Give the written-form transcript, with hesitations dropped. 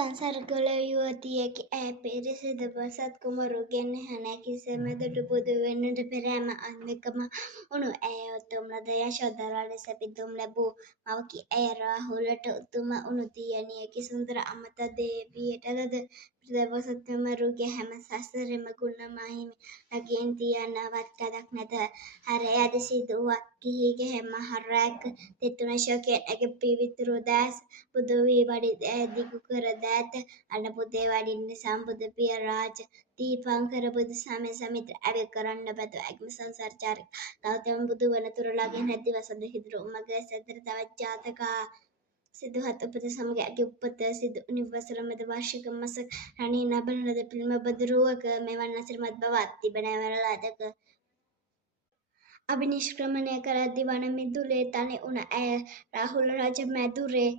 සංසර්ගවල යුවතියකි ඈ පිරිසිදු පොසත් කුමරුගෙන් හැනැකි සෙමෙදුට බුදු වෙන්නට පෙර හැම අන්දකම උණු ඇය උතුම් ලද යශෝධරා ලෙස පිදුම් ලැබූ මවකි. ඇය රාහුලට උතුම උණු දියණියකි. සුන්දර අමත දේවියට ද ප්‍රිය පොසත් කුමරුගේ හැම සසරෙම ගුණ මහිම නගින් තියනවත් කලක් නැත. හරයද සිදුවත් ගිහිගෙ මහ රැග් තෙතුණ ශෝකයෙන් ඇගේ පිවිතුරු දෑස් බුදු වී වඩි දිගු කර දෑත අණ පුතේ වඩින්නේ සම්බුදු පිය රාජ දීපංකර බුදු සමය සමිඳුර ඇවිල් කරන්න පැතු ඇග්ම සංසාර චාරික ගෞතම බුදු වනතුරු ළඟින් රැදි වසඳ හිදුරු උමගේ සැදර තවත් ජාතකා සිදුහත් උපත සමග ඇගේ උපත සිදු වුණි වසර මැද වාර්ෂික මසක රණී නබන ලද පිළිම බදුරුවක මෙවන් අසිරිමත් බවක් තිබෙන වරලදක අභිනිෂ්ක්‍රමණය කරද්දී වන මිදුලේ තනි වුණ ඇය රාහුල රජ මැදුරේ